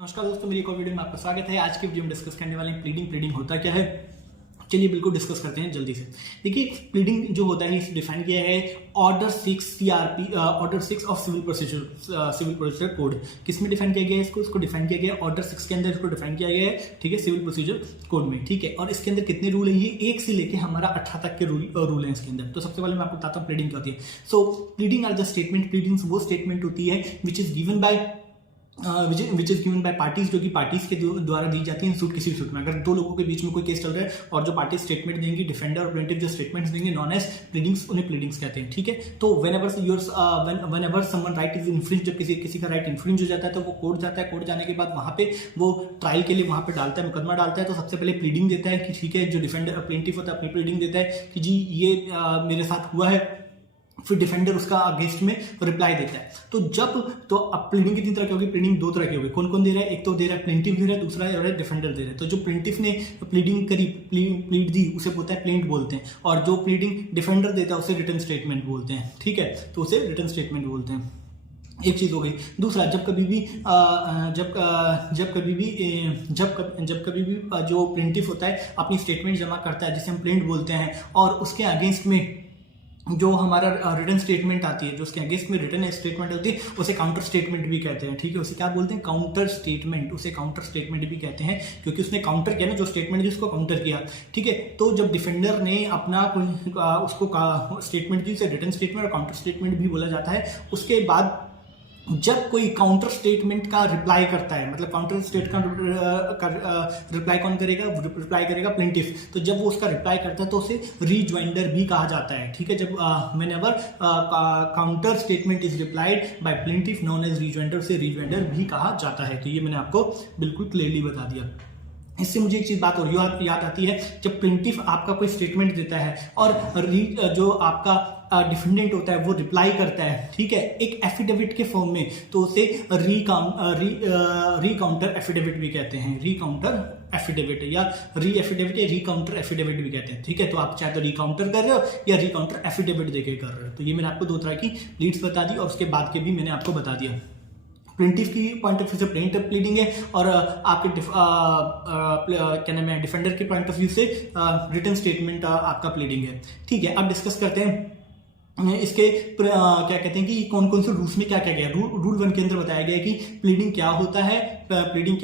नमस्कार दोस्तों, मेरी एक और वीडियो में आपका स्वागत है। आज की वीडियो में डिस्कस करने वाले हैं प्लीडिंग होता क्या है। चलिए बिल्कुल डिस्कस करते हैं जल्दी से। देखिए, प्लीडिंग जो होता है इसे डिफाइन किया है order 6 CRP, order 6 of civil procedure code. किस में डिफाइन किया गया है इसको डिफाइन किया गया है ऑर्डर 6 के अंदर इसको डिफाइन किया गया है, ठीक है, सिविल प्रोसीजर कोड में, ठीक है। और इसके अंदर कितने रूल है, ये 1 से लेके हमारा 18 तक के रूल है इसके अंदर। तो सबसे पहले मैं आपको बताता हूँ प्लीडिंग क्या होती है। So pleading are the statement, pleadings वो स्टेटमेंट होती है which is given by parties, जो कि पार्टीज के द्वारा दी जाती है सूट किसी सूट में। अगर दो लोगों के बीच में कोई केस चल रहा है और जो पार्टी स्टेटमेंट देंगी, डिफेंडर और प्लेंटिफ जो स्टेटमेंट्स देंगे नॉन एज प्लीडिंग्स, उन्हें प्लीडिंग्स कहते हैं, ठीक है। तो whenever someone right is infringe, जब किसी का राइट इन्फ्रिंज हो जाता है तो वो कोर्ट जाता है। कोर्ट जाने के बाद वहां पे वो ट्रायल के लिए वहां पे डालता है, मुकदमा डालता है। तो सबसे पहले प्लीडिंग देता है कि ठीक है, जो डिफेंडर प्लेंटिफ होता है अपनी प्लीडिंग देता है कि जी ये मेरे साथ हुआ है। फिर डिफेंडर उसका अगेंस्ट में रिप्लाई देता है। तो अब प्लीडिंग कितनी तरह की होगी, प्लीडिंग 2 तरह की होगी। कौन कौन दे रहा है, एक तो दे रहा है प्लेंटिफ दे रहा है, दूसरा है डिफेंडर दे रहा है। तो जो प्लेंटिफ ने प्लीडिंग करी, प्लीड दी, उसे बोलता है प्लेंट बोलते हैं। और जो प्लीडिंग डिफेंडर देता है उसे रिटन स्टेटमेंट बोलते हैं, ठीक है। तो उसे रिटन स्टेटमेंट बोलते हैं। एक चीज हो गई। दूसरा, जब कभी भी जो प्लेंटिफ होता है अपनी स्टेटमेंट जमा करता है, जिसे हम प्लेंट बोलते हैं, और उसके अगेंस्ट में जो हमारा रिटन स्टेटमेंट आती है, जो उसके अगेंस्ट में रिटन स्टेटमेंट होती है, उसे काउंटर स्टेटमेंट भी कहते हैं, ठीक है। उसे क्या बोलते हैं, काउंटर स्टेटमेंट। उसे काउंटर स्टेटमेंट भी कहते हैं क्योंकि उसने काउंटर किया ना, जो स्टेटमेंट जिसको काउंटर किया, ठीक है। तो जब डिफेंडर ने अपना उसको स्टेटमेंट दी, उसे रिटन स्टेटमेंट और काउंटर स्टेटमेंट भी बोला जाता है। उसके बाद जब कोई काउंटर स्टेटमेंट का रिप्लाई करता है, मतलब काउंटर स्टेट का रिप्लाई कौन करेगा, रिप्लाई करेगा प्लेंटिफ। तो जब वो उसका रिप्लाई करता है तो उसे रीज्वाइंडर भी कहा जाता है, ठीक है। जब whenever counter statement is replied by plaintiff known as rejoinder, से रीज्वाइंडर भी कहा जाता है। तो ये मैंने आपको बिल्कुल क्लियरली बता दिया। इससे मुझे एक चीज बात और याद आती है, जब प्लेंटिफ आपका कोई स्टेटमेंट देता है और जो आपका डिफेंडेंट होता है वो रिप्लाई करता है, ठीक है, एक एफिडेविट के फॉर्म में, तो उसे रीकाउंटर एफिडेविट भी कहते हैं। रीकाउंटर एफिडेविट या री एफिडेविट या रीकाउंटर एफिडेविट भी कहते हैं, ठीक है। तो आप चाहे तो रीकाउंटर कर रहे हो या रीकाउंटर एफिडेविट देके कर रहे हो। तो ये मैंने आपको 2 तरह की लीड्स बता दी और उसके बाद के भी मैंने आपको बता दिया। प्लेंटिफ की पॉइंट ऑफ व्यू से प्लेंटिफ प्लीडिंग है और आपके क्या नाम है, डिफेंडर के पॉइंट ऑफ व्यू से रिटन स्टेटमेंट आपका प्लीडिंग है, ठीक है। अब डिस्कस करते हैं इसके क्या कहते हैं कि कौन कौन से रूल्स में क्या क्या गया। रूल 1 के अंदर बताया गया है कि प्लीडिंग क्या होता है, प्लेंट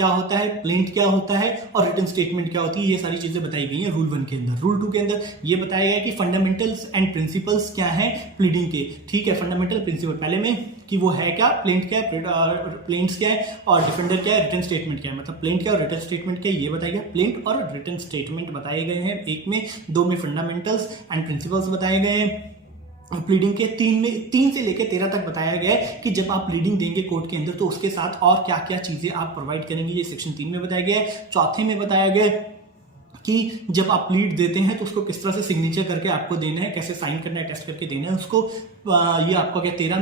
क्या होता है और रिटन स्टेटमेंट क्या होती है। ये सारी चीजें बताई गई हैं रूल 1 के अंदर। रूल 2 के अंदर ये बताया गया है कि फंडामेंटल्स एंड प्रिंसिपल्स क्या है प्लीडिंग के, ठीक है। फंडामेंटल प्रिंसिपल पहले में कि वो है क्या, प्लेंट क्या है, प्लेंट्स क्या है और डिफेंडर क्या है, रिटन स्टेटमेंट क्या है। मतलब प्लेंट क्या और रिटन स्टेटमेंट क्या है ये बताया गया। प्लेंट और रिटन स्टेटमेंट बताए गए हैं 1 में, 2 में फंडामेंटल्स एंड प्रिंसिपल्स बताए गए हैं। प्लीडिंग के 3 से लेकर 13 तक बताया गया है कि जब आप प्लीडिंग देंगे कोर्ट के अंदर तो उसके साथ और क्या क्या चीजें आप प्रोवाइड करेंगे, ये सेक्शन 3 में बताया गया है। चौथे में बताया गया है कि जब आप प्लीड देते हैं तो उसको किस तरह से सिग्नेचर करके आपको देना है, कैसे साइन करना है, टेस्ट करके देना है उसको। ये आपको क्या 14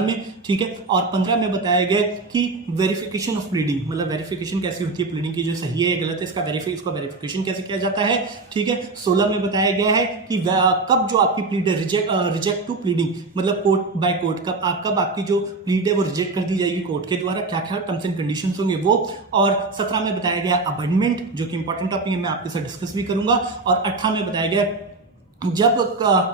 में, ठीक है। और 15 में बताया गया कि वेरिफिकेशन ऑफ प्लीडिंग, मतलब वेरिफिकेशन कैसी होती है प्लीडिंग की, जो सही है या गलत है इसका वेरिफिकेशन कैसे किया जाता है, ठीक है। 16 में बताया गया है कि कब जो आपकी प्लीड है रिजेक्ट टू प्लीडिंग, मतलब कोर्ट बाय कोर्ट, कब आपकी जो प्लीड है वो रिजेक्ट कर दी जाएगी कोर्ट के द्वारा, क्या क्या टर्म्स एंड कंडीशंस होंगे वो। और 17 में बताया गया अबेंडमेंट, जो कि इंपॉर्टेंट टॉपिक है, मैं आपके साथ डिस्कस भी करूंगा। और 18 में बताया गया जब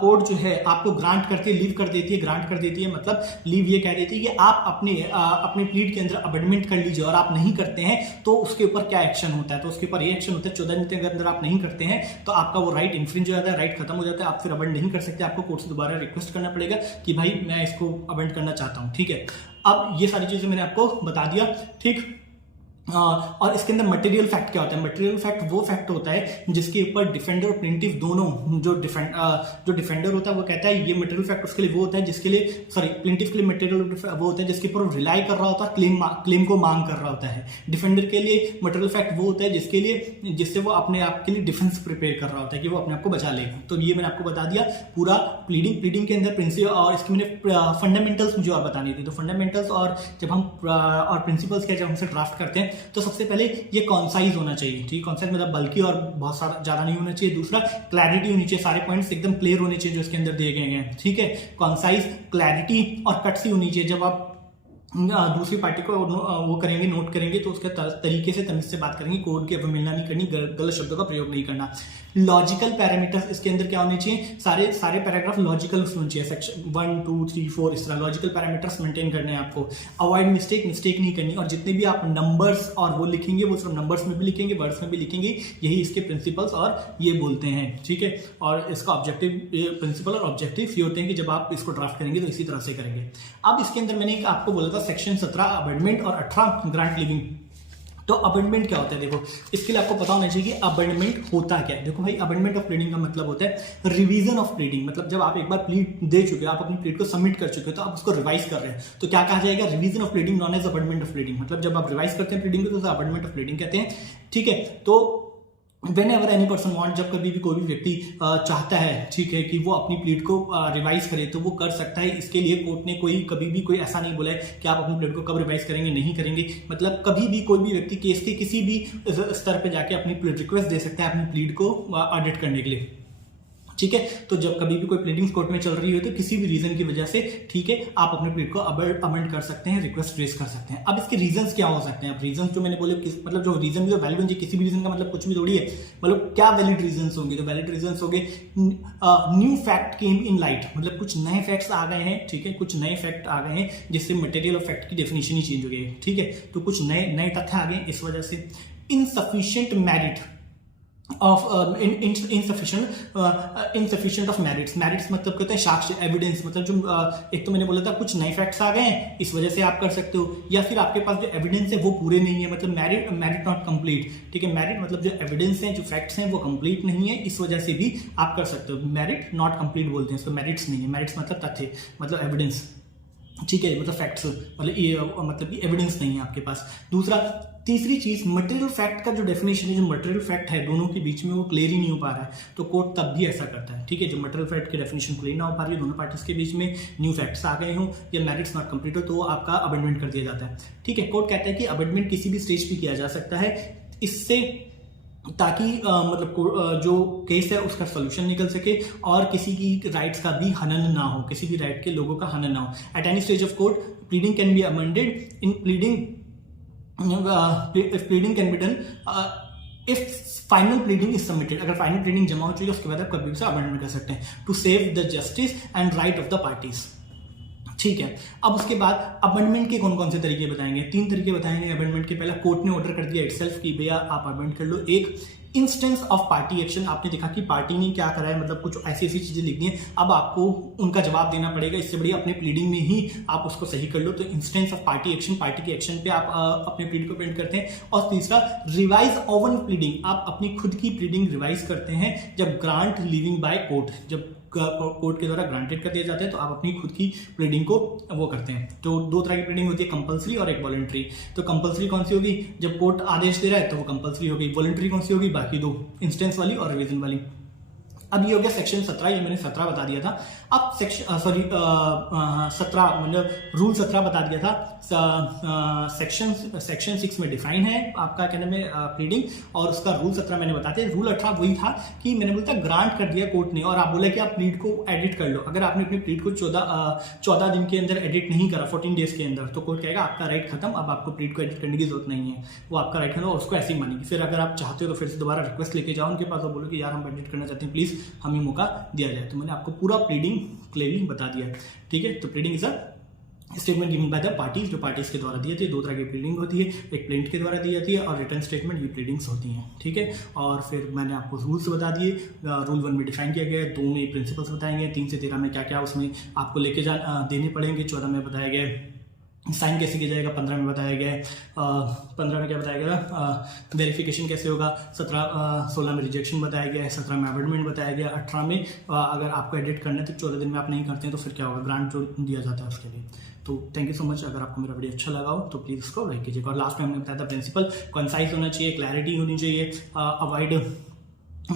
कोर्ट जो है आपको ग्रांट करती है, लीव कर देती है, मतलब लीव ये कह देती है कि आप अपने प्लीड के अंदर अबेंडमेंट कर लीजिए और आप नहीं करते हैं तो उसके ऊपर क्या एक्शन होता है। तो उसके ऊपर ये एक्शन होता है 14 दिन के अंदर आप नहीं करते हैं तो आपका वो राइट इन्फ्रिंज हो जाता है, राइट खत्म हो जाता है, आप फिर अबेंड नहीं कर सकते, आपको कोर्ट से दोबारा रिक्वेस्ट करना पड़ेगा कि भाई मैं इसको अबेंड करना चाहता हूं, ठीक है। अब ये सारी चीजें मैंने आपको बता दिया, ठीक। और इसके अंदर मटेरियल फैक्ट क्या होता है। मटेरियल फैक्ट वो फैक्ट होता है जिसके ऊपर डिफेंडर और प्लेंटिफ दोनों, जो डिफेंडर होता है वो कहता है, ये मटेरियल फैक्ट उसके लिए वो होता है जिसके लिए, सॉरी, प्लेंटिफ के लिए मटेरियल वो होता है जिसके ऊपर रिलाई कर रहा होता है, क्लेम को मांग कर रहा होता है। डिफेंडर के लिए मटेरियल फैक्ट वो होता है जिससे वो अपने आप के लिए डिफेंस प्रिपेयर कर रहा होता है कि वो अपने आप को बचा लेगा। तो ये मैंने आपको बता दिया पूरा प्लीडिंग के अंदर प्रिंसिपल, और इसके मैंने फंडामेंटल्स मुझे और बतानी थी। तो फंडामेंटल्स और जब हम और प्रिंसिपल्स क्या जब हमसे ड्राफ्ट करते हैं तो सबसे पहले ये कॉन्साइज होना चाहिए, ठीक है। कॉन्साइज मतलब बल्कि और बहुत सारा ज्यादा नहीं होना चाहिए। दूसरा, क्लैरिटी होनी चाहिए, सारे पॉइंट्स एकदम क्लियर होने चाहिए जो इसके अंदर दिए गए हैं, ठीक है। कॉन्साइज, क्लैरिटी और कट सी होनी चाहिए। जब आप दूसरी पार्टी को वो करेंगे, नोट करेंगे तो उसके तरीके से तमीज से बात करेंगे, कोड की अवहेलना नहीं करनी, गलत शब्दों का प्रयोग नहीं करना। लॉजिकल पैरामीटर्स इसके अंदर क्या होने चाहिए, सारे पैराग्राफ लॉजिकल होने चाहिए, सेक्शन 1 2 3 4 इस तरह लॉजिकल पैरामीटर्स मेंटेन करने हैं आपको। अवॉइड मिस्टेक नहीं करनी, और जितने भी आप नंबर्स और वो लिखेंगे वो सिर्फ नंबर्स में भी लिखेंगे, वर्ड्स में भी लिखेंगे, यही इसके प्रिंसिपल्स और ये बोलते हैं, ठीक है। और इसका ऑब्जेक्टिव, प्रिंसिपल और ऑब्जेक्टिव ये होते हैं कि जब आप इसको ड्राफ्ट करेंगे तो इसी तरह से करेंगे। अब इसके अंदर मैंने आपको बोला था सेक्शन 17 अमेंडमेंट और 18 ग्रांट लिविंग। तो अमेंडमेंट क्या होता है, देखो इसके लिए आपको पता होना चाहिए कि अमेंडमेंट होता क्या है। देखो भाई, अमेंडमेंट ऑफ प्लीडिंग का मतलब होता है रिवीजन ऑफ प्लीडिंग, मतलब जब आप एक बार प्लीड दे चुके हो, आप अपनी प्लीड को सबमिट कर चुके हो, तो आप उसको रिवाइज कर रहे हैं, तो क्या कहा जाएगा, revision of pleading known as amendment of pleading. मतलब जब आप रिवाइज करते हैं प्लीडिंग को तो उसे अमेंडमेंट ऑफ प्लीडिंग कहते हैं, ठीक है। तो Whenever any person want, जब कभी भी कोई भी व्यक्ति चाहता है, ठीक है, कि वो अपनी प्लीड को रिवाइज करे तो वो कर सकता है। इसके लिए कोर्ट ने कभी भी कोई ऐसा नहीं बोला है कि आप अपनी प्लीड को कब रिवाइज करेंगे, नहीं करेंगे। मतलब कभी भी कोई भी व्यक्ति केस के किसी भी स्तर पे जाके अपनी प्लीड रिक्वेस्ट दे सकता है अपनी प्लीड को ऑडिट करने के लिए, ठीक है। तो जब कभी भी कोई प्लीडिंग कोर्ट में चल रही हो तो किसी भी रीजन की वजह से, ठीक है, आप अपने प्लीड को अमेंड कर सकते हैं, रिक्वेस्ट रेज कर सकते हैं। अब इसके रीजंस क्या हो सकते हैं, अब रीजंस जो मैंने बोले, मतलब जो रीजन जो वैलिड होंगे, किसी भी रीजन का मतलब कुछ भी थोड़ी है, मतलब क्या वैलिड रीजंस होंगे, तो वैलिड रीजंस होंगे new fact came in light, मतलब कुछ नए फैक्ट्स आ गए हैं, ठीक है, कुछ नए फैक्ट आ गए हैं जिससे मटेरियल ऑफ फैक्ट की डेफिनेशन ही चेंज हो गई है, ठीक है। तो कुछ नए तथ्य आ गए इस वजह से। Insufficient merit of insufficient of merits मतलब कहते हैं साक्ष्य, एविडेंस, मतलब जो एक तो मैंने बोला था कुछ नए फैक्ट्स आ गए हैं इस वजह से आप कर सकते हो, या फिर आपके पास जो एविडेंस है वो पूरे नहीं है, मतलब मेरिट नॉट कंप्लीट, ठीक है। मेरिट मतलब जो एविडेंस है, जो फैक्ट्स हैं वो कंप्लीट नहीं है, इस वजह से भी आप कर सकते हो। मेरिट नॉट कंप्लीट बोलते हैं इसको, मेरिट्स नहीं है, मेरिट्स मतलब तथ्य, मतलब एविडेंस, ठीक है, मतलब फैक्ट्स, मतलब एविडेंस नहीं है आपके पास। तीसरी चीज, मटेरियल फैक्ट का जो डेफिनेशन है, जो मटेरियल फैक्ट है दोनों के बीच में वो क्लियर ही नहीं हो पा रहा है, तो कोर्ट तब भी ऐसा करता है, ठीक है। जो मटेरियल फैक्ट की डेफिनेशन क्लियर ना हो पा रही है दोनों पार्टीज के बीच में, न्यू फैक्ट्स आ गए हों या मेरिट्स नॉट कंप्लीट हो, तो आपका अमेंडमेंट कर दिया जाता है, ठीक है। कोर्ट कहता है कि अमेंडमेंट किसी भी स्टेज पे किया जा सकता है, इससे ताकि मतलब जो केस है उसका सोल्यूशन निकल सके और किसी की राइट्स का भी हनन ना हो, किसी भी राइट के लोगों का हनन ना हो। At any stage of court pleading can be amended in pleading if pleading can be done if final pleading is submitted, अगर फाइनल प्लीडिंग जमा हो चुकी है उसके बाद आप कभी भी अमेंडमेंट कर सकते हैं to save the justice and right of the parties, ठीक है। अब उसके बाद अमेंडमेंट के कौन कौन से तरीके बताएंगे, 3 तरीके बताएंगे अमेंडमेंट के। पहला, कोर्ट ने ऑर्डर कर दिया इटसेल्फ कि भैया आप अमेंड कर लो। एक, इंस्टेंस ऑफ पार्टी एक्शन, आपने देखा कि पार्टी ने क्या करा है, मतलब कुछ ऐसी चीजें लिख दी हैं, अब आपको उनका जवाब देना पड़ेगा, इससे बढ़िया अपने प्लीडिंग में ही आप उसको सही कर लो। तो instance of party action, party के एक्शन पे आप अपने प्लीड को पेंट करते हैं। और तीसरा, रिवाइज ओवन प्लीडिंग, आप अपनी खुद की प्लीडिंग रिवाइज करते हैं जब ग्रांट लिविंग बाय कोर्ट, जब कोर्ट के द्वारा ग्रांटेड कर दिए जाते हैं तो आप अपनी खुद की प्लीडिंग को वो करते हैं। तो 2 तरह की प्लीडिंग होती है, कंपल्सरी और एक वॉलंटरी। तो कंपल्सरी कौन सी होगी, जब कोर्ट आदेश दे रहा है तो वो कंपल्सरी होगी। वॉलंटरी कौन सी होगी, बाकी 2, इंस्टेंस वाली और रिवीजन वाली। अब ये हो गया सेक्शन 17, ये मैंने 17 बता दिया था। अब सेक्शन 17 मतलब रूल 17 बता दिया था। सेक्शन 6 में डिफाइन है आपका क्या नाम है प्लीडिंग, और उसका रूल 17 मैंने बताते हैं। रूल 18 वही था कि मैंने बोलता ग्रांट कर दिया कोर्ट ने और आप बोले कि आप प्लीड को एडिट कर लो। अगर आपने अपनी प्लीड को 14 दिन के अंदर एडिट नहीं करा, 14 डेज के अंदर, तो कोर्ट कहेगा आपका राइट खत्म, अब आपको प्लीड को एडिट करने की जरूरत नहीं है, वो आपका राइट खत्म और उसको ऐसे ही मानेगी। फिर अगर आप चाहते हो तो फिर से दोबारा रिक्वेस्ट लेके जाओ उनके पास और बोलो कि यार हम एडिट करना चाहते हैं, प्लीज हमें मौका दिया जाए। तो मैंने आपको पूरा प्लीडिंग क्लियरली बता दिया, ठीक है। तो pleading is a statement given by the parties, जो पार्टीज के द्वारा दी जाती है। 2 तरह की प्लीडिंग होती है, एक प्लेंट के द्वारा दी जाती है और रिटर्न स्टेटमेंट, ये प्लीडिंग्स होती हैं, ठीक है। और फिर मैंने आपको रूल्स बता दिए, रूल 1 में डिफाइन किया गया है, 2 में प्रिंसिपल्स बताए गए, 3 से 13 में क्या क्या उसमें आपको लेके देने पड़ेंगे, 14 में बताया गया है साइन कैसे किया जाएगा, 15 में बताया गया है, 15 में क्या बताया गया, वेरिफिकेशन कैसे होगा, 16 में रिजेक्शन बताया गया है, 17 में अमेंडमेंट बताया गया, 18 में अगर आपको एडिट करना है तो 14 दिन में आप नहीं करते हैं तो फिर क्या होगा, ग्रांट जो दिया जाता है उसके लिए। तो थैंक यू सो मच। अगर आपको मेरा वीडियो अच्छा लगा हो तो प्लीज़ इसको लाइक कीजिएगा। और लास्ट में हमने बताया था प्रिंसिपल कंसाइज होना चाहिए, क्लैरिटी होनी चाहिए, अवॉइड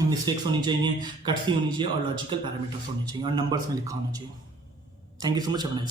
मिस्टेक्स होनी चाहिए, कटसी होनी चाहिए और लॉजिकल पैरामीटर्स होनी चाहिए और नंबर्स में लिखा होना चाहिए। Thank you so much. अपना